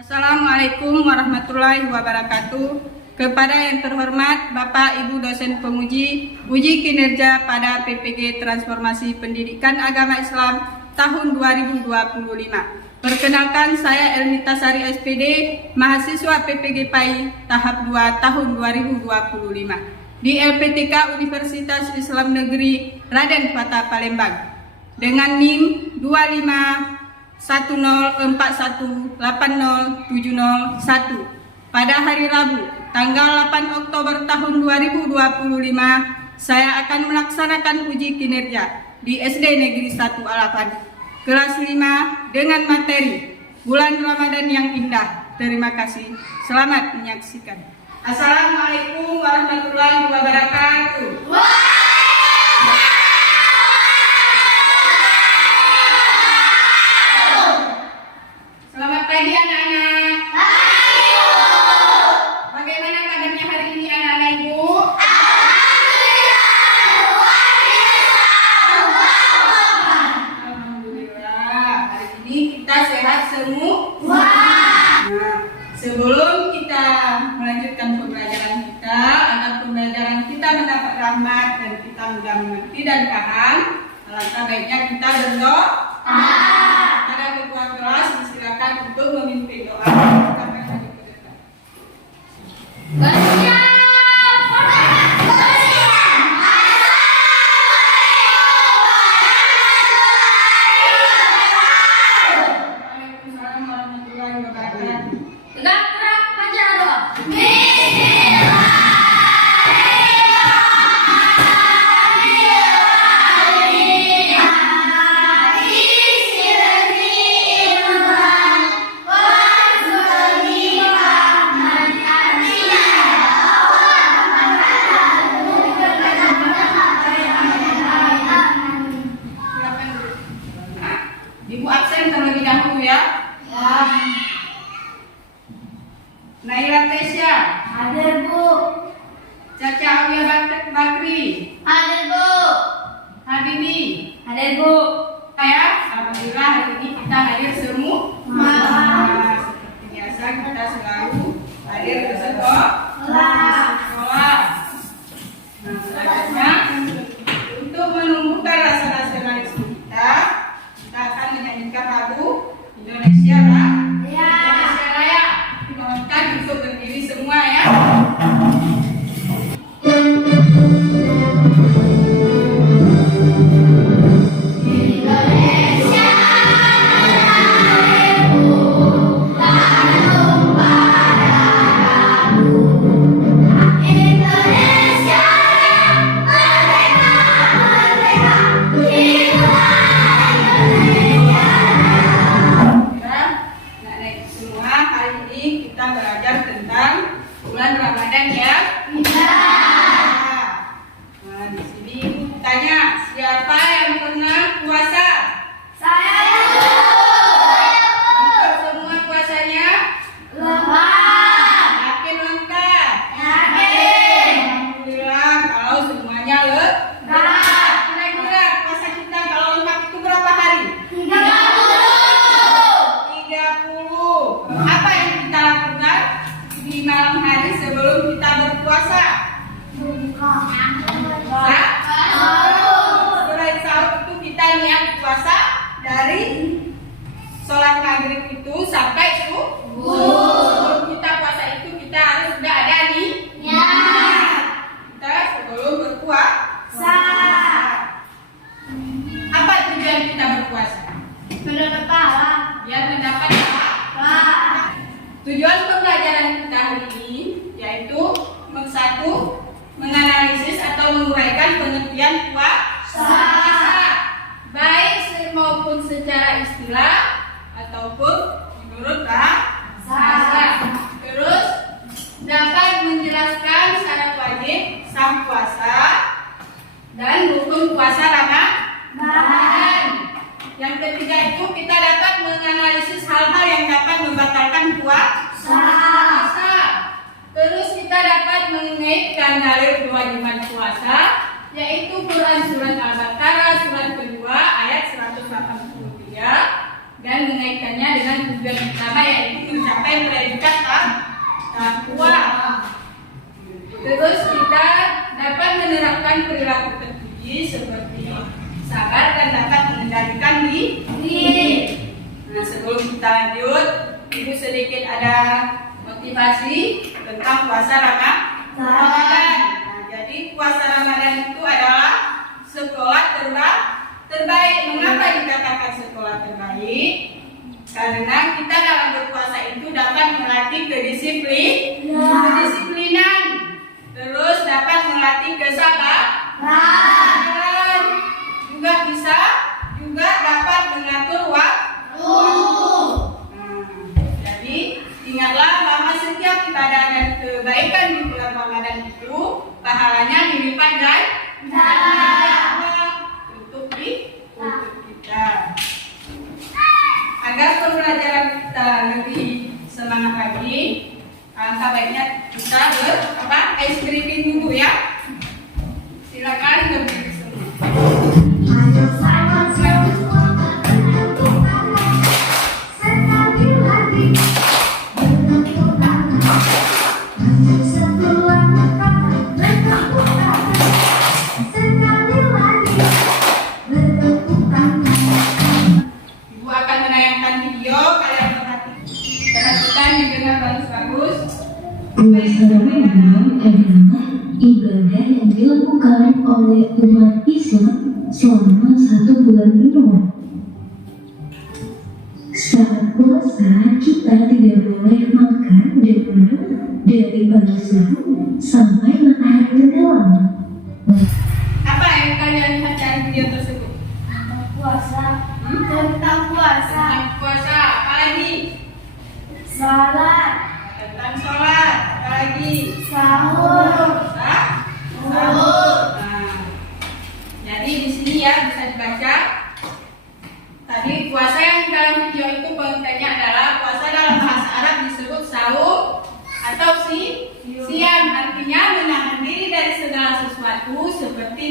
Assalamualaikum warahmatullahi wabarakatuh. Kepada yang terhormat Bapak Ibu dosen penguji uji kinerja pada PPG Transformasi Pendidikan Agama Islam tahun 2025. Perkenalkan, saya Elmita Sari SPD, mahasiswa PPG PAI tahap 2 tahun 2025 di LPTK Universitas Islam Negeri Raden Fatah Palembang dengan NIM 251041807001 pada hari Rabu tanggal 8 Oktober tahun 2025. Saya akan melaksanakan uji kinerja di SD Negeri 1 Alapan kelas 5 dengan materi Bulan Ramadan yang Indah. Terima kasih. Selamat menyaksikan. Assalamualaikum warahmatullahi wabarakatuh. Selamat pagi anak-anak. Bagaimana kabarnya hari ini anak-anak Ibu? Alhamdulillah. Hari ini kita sehat semua. Nah, sebelum kita melanjutkan pembelajaran kita, agar pembelajaran kita mendapat rahmat dan kita mudah mengerti dan paham, alangkah baiknya kita berdoa. Ada ketua kelas disilakan untuk memimpin doa. Sampai hari ke depan. Waalaikumsalam warahmatullahi wabarakatuh. Ibu absen terlebih dahulu ya. Naira Tesya. Hadir, Bu. Caca Awia Bakri. Hadir, Bu. Habibi. Hadir, Bu. Saya, alhamdulillah hari ini kita hadir semua. Seperti biasa kita selalu hadir ke sekolah. Nah, selanjutnya untuk menumbuhkan rasa-rasa manis kita akan menyanyikan lagu Indonesia Raya. Dimohonkan untuk berdiri semua ya. Kita belajar tentang bulan Ramadan ya. Nah, di sini Ibu tanya, siapa yang pernah puasa? Saya, Lengkap semua puasanya? Yakin lengkap? Alhamdulillah kalau semuanya lengkap. Kira-kira puasa kita kalau lengkap itu berapa hari? 30. Apa yang kita lakukan di malam hari sebelum kita berpuasa? Setelah sahur itu kita niat puasa dari sholat maghrib itu sampai subuh. Sebelum kita puasa itu kita harus sudah ada niat. Kita sebelum berpuasa. Apa tujuan kita berpuasa? mendapat pahala. Biar mendapat apa? Tujuan pembelajaran kita hari ini yaitu satu, menganalisis atau menguraikan pengertian puasa, baik maupun secara istilah ataupun menurut bahasa. Terus dapat menjelaskan syarat wajib sah puasa dan rukun puasa Ramadan. Yang ketiga itu kita dapat menganalisis hal-hal yang dapat membatalkan puasa. Terus kita dapat mengaitkan dalil kewajiban puasa, yaitu Quran surat Al-Baqarah surat kedua ayat 183 dan mengaitkannya dengan tujuan utama yaitu mencapai predikat takwa. Terus kita dapat menerapkan perilaku terpuji seperti sabar dan dapat mengendalikan diri. Nah, sebelum kita lanjut, Ibu sedikit ada motivasi tentang puasa Ramadan. Nah, jadi puasa Ramadan itu adalah sekolah terbaik. Mengapa dikatakan sekolah terbaik? Karena kita dalam berpuasa itu dapat melatih kedisiplinan, terus dapat melatih kesabaran, juga dapat mengatur waktu. Jadi ingatlah bahwa setiap ibadah dan kebaikan di bulan Ramadan itu pahalanya dilipat ganda untuk kita. Agar pembelajaran kita lebih semangat lagi, alangkah baiknya kita ice creaming dulu ya. Silakan lebih semua. Ibu akan menayangkan video, kalian perhatikan dengan bagus-bagus. Puasa Ramadan adalah ibadah yang dilakukan oleh umat Islam selama 1 bulan penuh. Saat puasa, kita tidak boleh makan dan minum dari pagi subuh sampai matahari tenggelam. Apa yang kalian lihat dari video tersebut? Puasa. Tentang puasa. Tentang puasa, apa lagi? Salat. Tentang sholat, apa lagi? Sahur. Sahur. Nah, jadi di sini ya bisa dibaca. Tadi puasa yang dalam video itu kontennya adalah puasa dalam bahasa Arab disebut sahur atau siam, artinya menahan diri dari segala sesuatu seperti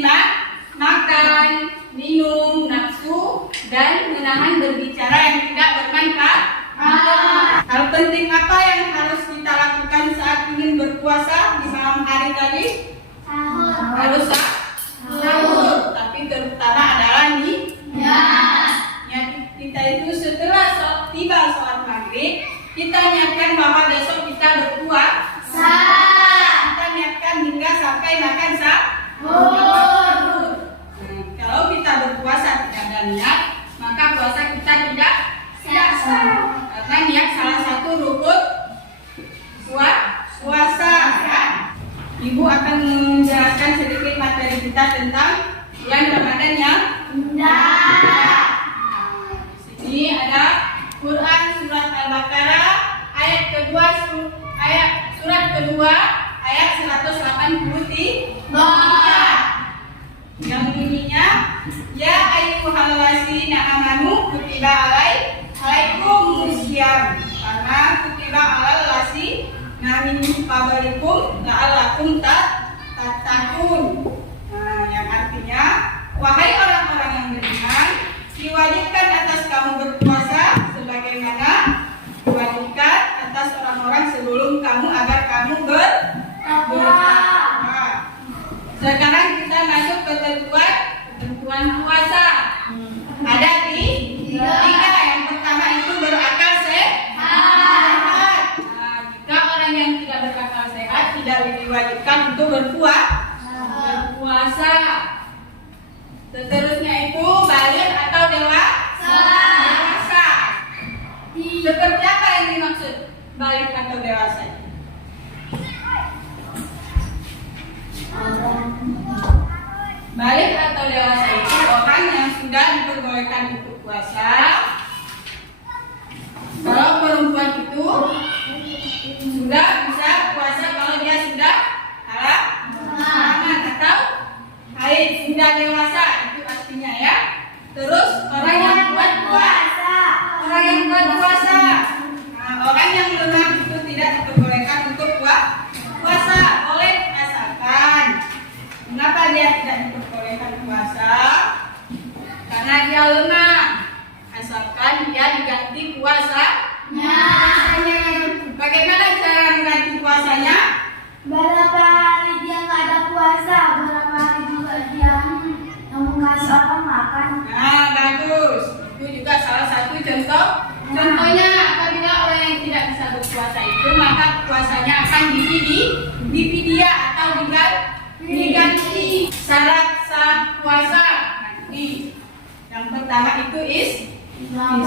makan, minum, nafsu, dan menahan berbicara yang tidak bermanfaat. Hal penting apa yang harus kita lakukan saat ingin berpuasa di malam hari tadi? Harus sahur, tapi terutama adalah kita itu setelah tiba sholat maghrib, kita niatkan bahwa besok kita berpuasa. Kita niatkan hingga sampai makan sahur. Kalau kita berpuasa tidak ada niat, maka puasa kita tidak sah. Karena niat salah satu rukun puasa. Ya. Ibu akan menjelaskan sedikit materi kita tentang bulan Ramadan yang indah. Ini ada Quran surat Al-Baqarah ayat kedua surat kedua ayat 183 yang bunyinya ya ayyuhallazina amanu kutiba alaikumusiyam karena kutiba alal ladzina min qablikum la'allakum tattaqun. Nah, yang artinya wahai orang-orang yang beriman, diwajibkan atas kamu berpuasa sebagaimana diwajibkan atas orang-orang sebelum kamu agar kamu bertakwa. Sekarang kita masuk ke ketentuan puasa. Ada tiga. Yang pertama itu berakal sehat. Nah, jika orang yang tidak berakal sehat tidak diwajibkan untuk berpuasa. Seterusnya itu balik atau dewasa. Seperti apa yang dimaksud balik atau dewasa? Balik atau dewasa itu orang yang sudah diperbolehkan untuk puasa. Kalau perempuan itu sudah bisa puasa kalau dia sudah halangan atau haid, sudah dewasa itu artinya ya. Terus orang yang buat puasa. Nah, orang yang lemah itu tidak diperbolehkan untuk puasa. Boleh asalkan. Mengapa dia tidak diperbolehkan puasa? Karena dia lemah. Asalkan kapan dia diganti puasanya. Bagaimana cara mengganti puasanya? Berapa hari dia nggak ada puasa, berapa hari juga dia ngasih orang makan. Nah, bagus. Itu juga salah satu contoh. Contohnya apabila orang yang tidak bisa berpuasa itu, maka puasanya akan dipidia atau diganti. Syarat sah puasa. Nanti yang pertama itu Islam.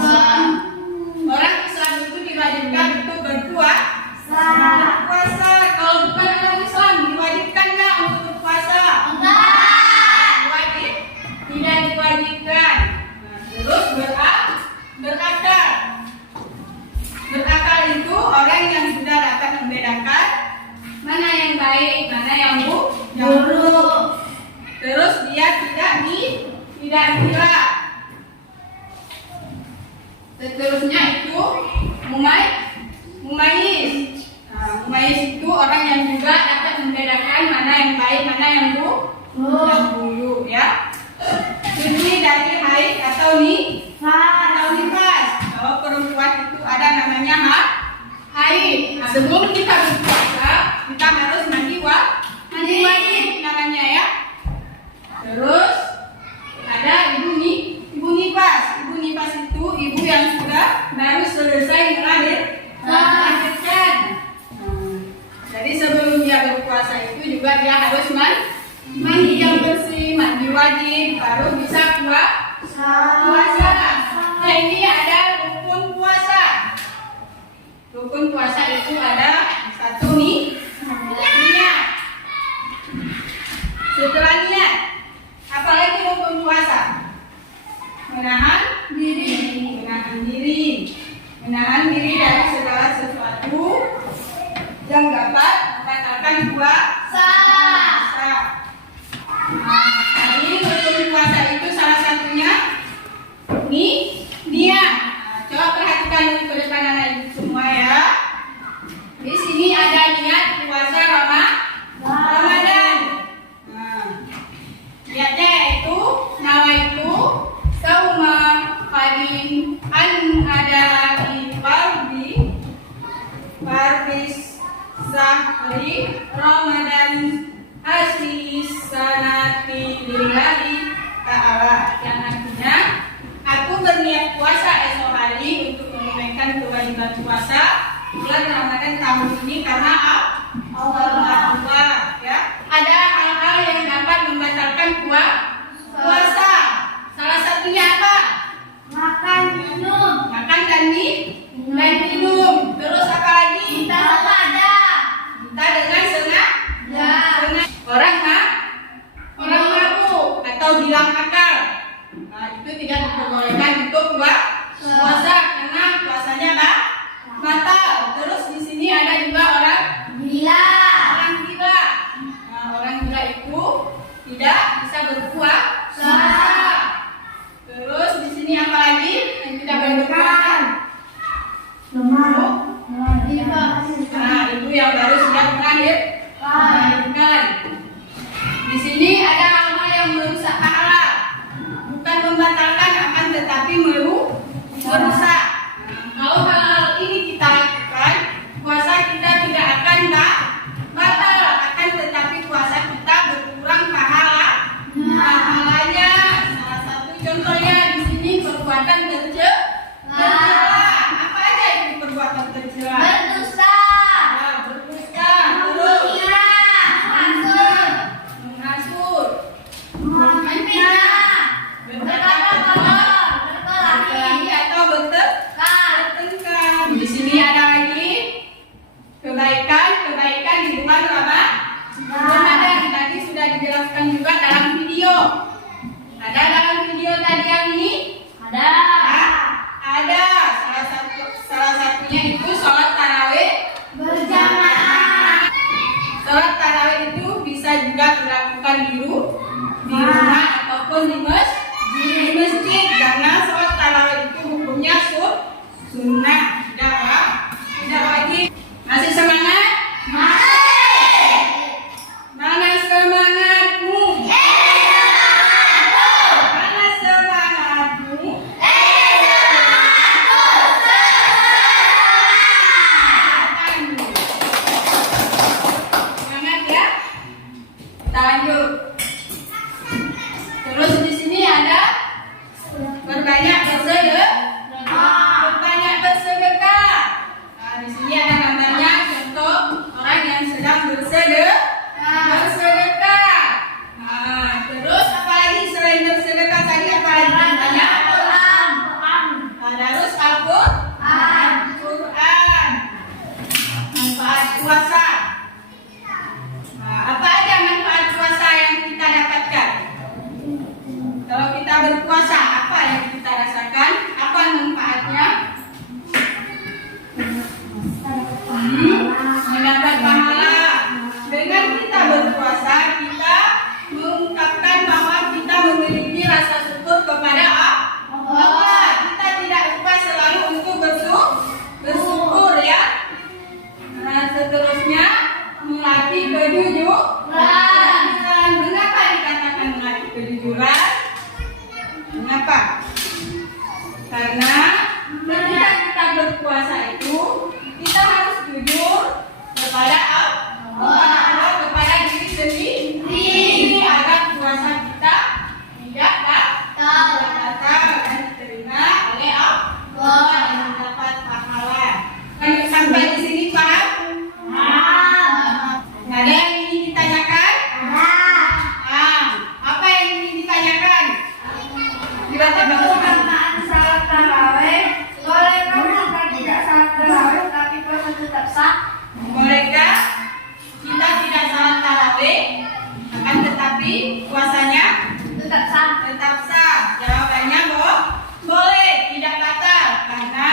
Orang Islam itu diwajibkan untuk berpuasa. Kalau bukan orang Islam diwajibkan nggak untuk berpuasa? Wajib? Tidak diwajibkan. Nah, terus berakal. Berakal itu orang yang sudah dapat membedakan mana yang baik, mana yang buruk. Terus dia tidak gila. Seterusnya itu mumayyiz. Nah, mumayyiz itu orang yang juga dapat membedakan mana yang baik, mana yang buruk, ya. Suci dari haid atau nifas. Kalau perempuan itu ada namanya haid. Sebelum kita berpuasa, kita harus mandi wajib namanya, ya. Terus ada ibu nifas. Ibu nifas itu ibu yang sudah baru selesai melahirkan. Jadi sebelum dia berpuasa itu juga dia harus mandi yang bersih, mandi wajib, baru bisa puasa. Nah, ini ada rukun puasa. Rukun puasa itu ada satu niat. Setelah niat, apalagi rukun puasa? Menahan diri dari segala sesuatu yang dapat membatalkan puasa. Nah, ini rukun puasa itu salah satunya niat. Coba perhatikan ke depan anak ibu semua, ya. Di sini ada niat puasa Ramadan. Nah, niatnya yaitu nawaitu sauma qadin an ada di fardis sahri Ramadan asli sanati lillahi ta'ala, yang artinya aku berniat puasa esok hari untuk menunaikan kewajiban puasa bulan Ramadan tahun ini karena Allah, ya. Ada hal-hal yang dapat membatalkan puasa. Salah satunya apa? Makan dan minum. Terus apa lagi? kita sengaja. Kita dengan sengaja. Orang mabuk atau bilang akal. Nah, itu tidak diperbolehkan untuk puasa karena puasanya batal. Terus di sini ada juga orang gila. Nah, orang gila itu tidak bisa berpuasa. Terus di sini apa lagi yang tidak boleh berpuasa? Nah, ibu yang baru siap melahirkan. Di sini ada hal-hal yang merusak pahala, bukan membatalkan akan tetapi merusak. Kalau hal-hal ini kita lakukan, puasa kita tidak akan batal, akan tetapi puasa kita berkurang pahalanya. Salah satu contohnya di sini perbuatan tercela. Apa aja itu perbuatan tercela? Berdusta. Terus menghasut, berkelahi atau bertengkar. Di sini ada lagi kebaikan di bulan Ramadan. Tadi sudah dijelaskan juga dalam video. Ada dalam video tadi yang ini? Ada. Salah satunya itu sholat tarawih Berjamaah. Sholat tarawih itu bisa juga dilakukan di rumah ataupun di masjid. Karena sholat tarawih itu hukumnya sunnah, tidak wajib. Masih semangat? Mana semangatmu? Mana semangatmu? mendapat pahala. Dengan kita berpuasa, kita mengungkapkan bahwa kita memiliki rasa syukur kepada Allah. Kita tidak lupa selalu untuk bersyukur ya. Nah, seterusnya melatih kejujuran. Mengapa dikatakan melatih kejujuran? Mengapa? Karena ketika kita berpuasa itu kita harus jujur kepada Allah, kepada diri sendiri agar puasa kita tidak batal dan diterima oleh Allah dan mendapat pahala. Sampai di sini paham? Ada yang ingin ditanyakan? Apa yang ingin ditanyakan? Silakan Bapak. Pelaksanaan salat tarawih, bolehkah kita tidak salat tarawih tapi puasa tetap sah? Mereka kita tidak salat tarawih, akan tetapi puasanya Tetap sah. tetap sah. Jawabannya boleh, tidak batal karena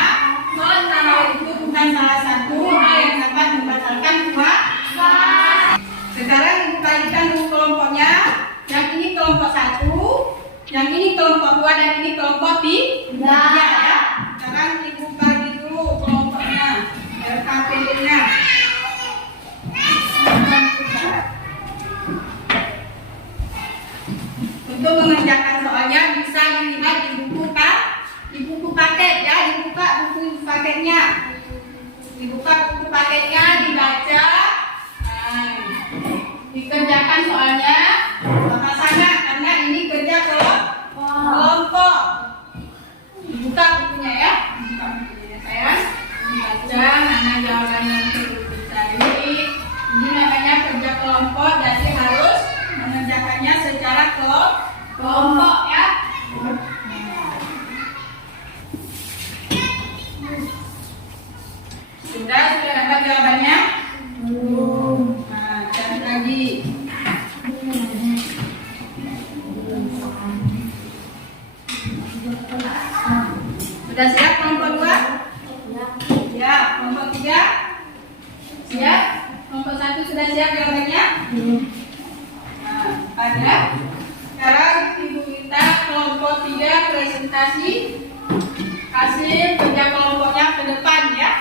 salat tarawih itu bukan salah satu hal yang dapat membatalkan puasa. Sekarang ibu kalikan dulu kelompoknya. Yang ini kelompok 1, yang ini kelompok 2 dan ini kelompok 3 ya. Sekarang ibu bagi dulu kelompoknya, RKPD-nya. Untuk mengerjakan soalnya bisa dilihat di buku paket ya, dibuka buku paketnya. Dibuka buku paketnya, dibaca. Nah, dikerjakan soalnya pasangan karena ini kerja kelompok. Dibuka bukunya ya, dibuka bukunya sayang. Dibaca mana jawaban yang perlu dicari. Ini namanya kerja kelompok, jadi harus mengerjakannya secara kelompok ya. Sudah dapat jawabannya? Nah, cari lagi. Sudah siap kelompok 2? Ya, kelompok 3? Siap? Kelompok 1 sudah siap jawabannya? Nah, ada. Sekarang ibu minta kelompok 3 presentasi hasil kerja kelompoknya ke depan ya.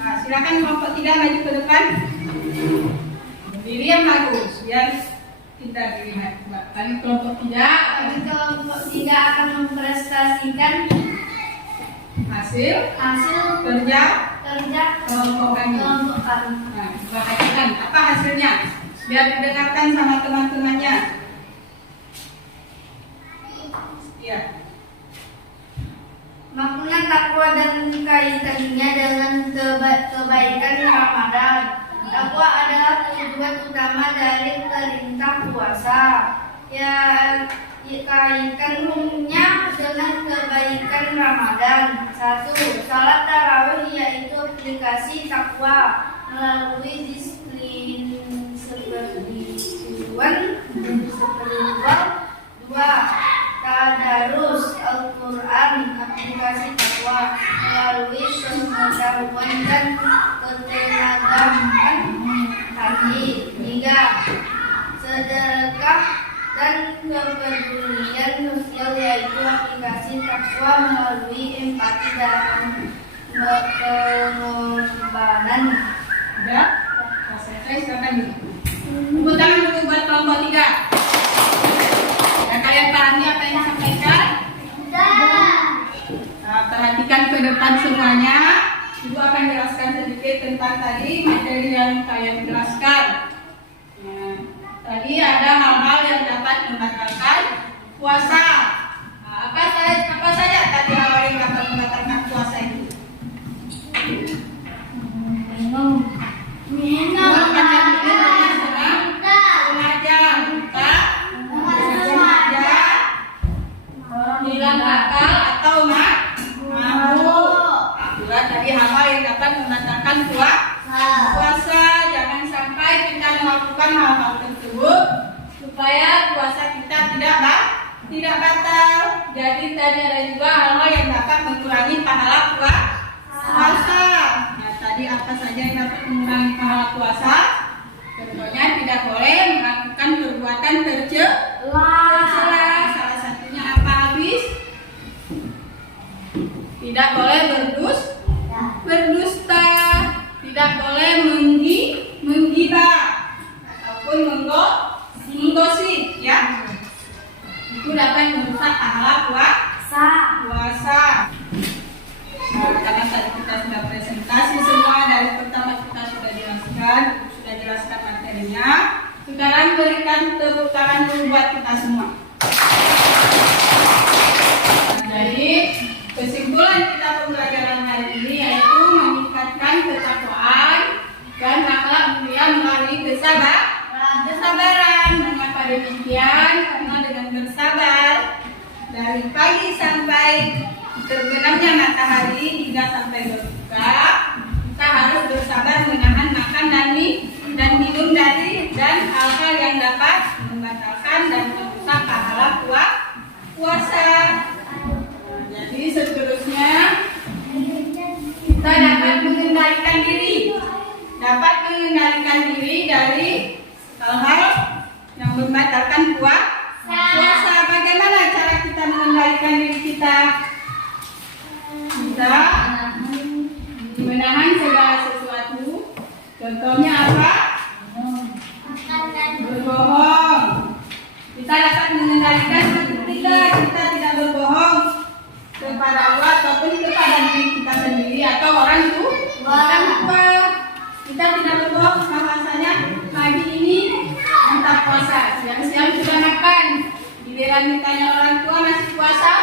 Nah, silakan kelompok 3 maju ke depan. Berdiri yang bagus biar kita dilihat. Kali kelompok 3 Kami kelompok 3 akan mempresentasikan hasil kerja kelompok kami. Nah, perhatikan apa hasilnya biar didengarkan sama teman-temannya. Ya. Makna takwa dan kaitannya dengan kebaikan Ramadan. Takwa adalah tujuan utama dari perintah puasa. Ya, kaitannya dengan kebaikan Ramadan. 1. Salat tarawih yaitu aplikasi takwa melalui disiplin spiritual. 2. Tadarus Al-Quran aplikasi takwa melalui pengetahuan dan ketenagaman hati. 3. Sedekah dan kepedulian sosial yaitu aplikasi takwa melalui empati dan pengorbanan. Sudah? Selesai silakan. Tepuk tangan dulu buat kelompok 3. Ya, kalian pahami apa yang disampaikan? Nah, perhatikan ke depan semuanya. Ibu akan jelaskan sedikit tentang tadi materi yang kalian jelaskan. Nah, tadi ada hal-hal yang dapat membatalkan puasa. Nah, apa saja tadi hal yang dapat membatalkan puasa itu? Hilang akal atau mabuk. Itulah tadi hal-hal yang dapat membatalkan puasa. Jangan sampai kita melakukan hal-hal tersebut supaya puasa kita tidak batal. Jadi tadi ada juga apa saja yang dapat mengurangi pahala puasa. Contohnya tidak boleh melakukan perbuatan tercela. Salah satunya apa habis? Tidak boleh berdusta, tidak boleh menggibah ataupun menggosip, ya. Itu dapat merusak pahala puasa. Nah, karena tadi kita sudah presentasi semua, dari pertama kita sudah jelaskan materinya. Sekarang berikan tepuk tangan dulu buat kita semua. Jadi kesimpulan kita pembelajaran hari ini yaitu meningkatkan ketakwaan dan akhlak mulia melalui kesabaran. Mengapa demikian? Karena dengan bersabar dari pagi sampai terbenamnya matahari hingga sampai berbuka, kita harus bersabar menahan makan dan minum dan hal-hal yang dapat membatalkan dan merusak pahala puasa. Jadi seterusnya kita dapat mengendalikan diri dari hal-hal yang membatalkan puasa. Bagaimana cara kita mengendalikan diri kita? Kita menahan segala sesuatu. Contohnya apa? Berbohong. Kita dapat mengendalikan ketika kita tidak berbohong kepada Allah ataupun kepada diri kita sendiri atau orang tua. Kita tidak berbohong bahwasanya pagi ini kita puasa, siang-siang sudah makan. Giliran ditanya orang tua masih puasa,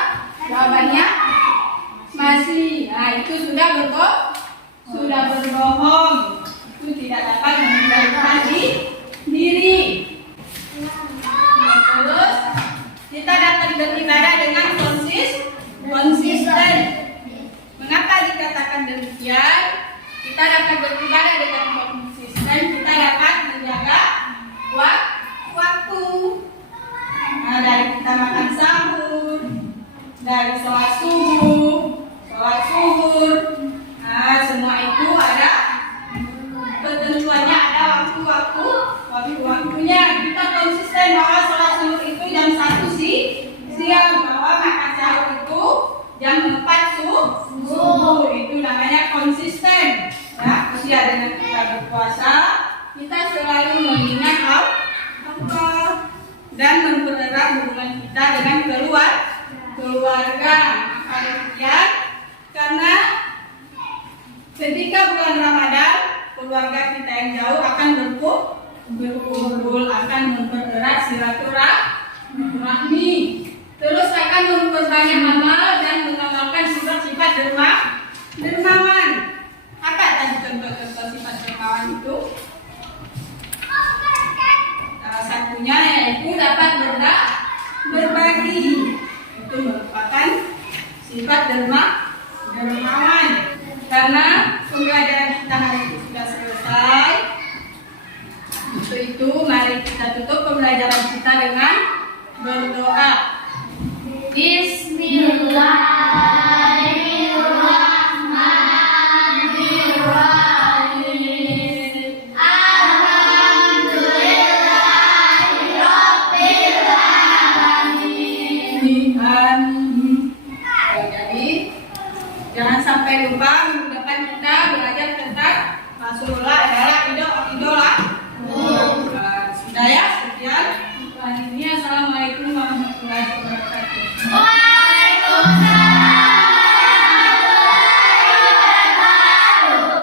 jawabannya masih. Nah, itu sudah berbohong. Itu tidak dapat mengendalikan diri. Terus kita dapat beribadah dengan konsisten. Mengapa dikatakan demikian? Kita dapat beribadah dengan konsisten. Kita dapat menjaga waktu. Nah, dari kita makan sahur, dari sholat subuh, sholat zuhur. Nah, semua itu ada ketentuannya, ada waktu-waktunya. Kita konsisten bahwa sholat zuhur itu jam 1 siang, bahwa makan sahur itu jam 4 subuh. Itu namanya konsisten. Ya, usia dengan kita berpuasa, kita selalu mengingat Allah dan mempererat hubungan kita dengan keluarga. Maka demikian, karena ketika bulan Ramadan, keluarga kita yang jauh akan berkumpul, akan mempererat silaturahmi, terus akan memperbanyak amal dan mengamalkan sifat-sifat dermawan. Apa tadi contoh-contoh sifat dermawan itu? Salah satunya yaitu dapat berbagi. Itu merupakan sifat dermawan. Karena pembelajaran kita hari ini sudah selesai. Untuk itu mari kita tutup pembelajaran kita dengan berdoa. Bismillahirrahmanirrahim. Alhamdulillahirrahmanirrahim. Jadi jangan sampai lupa minggu depan kita belajar tentang Rasulullah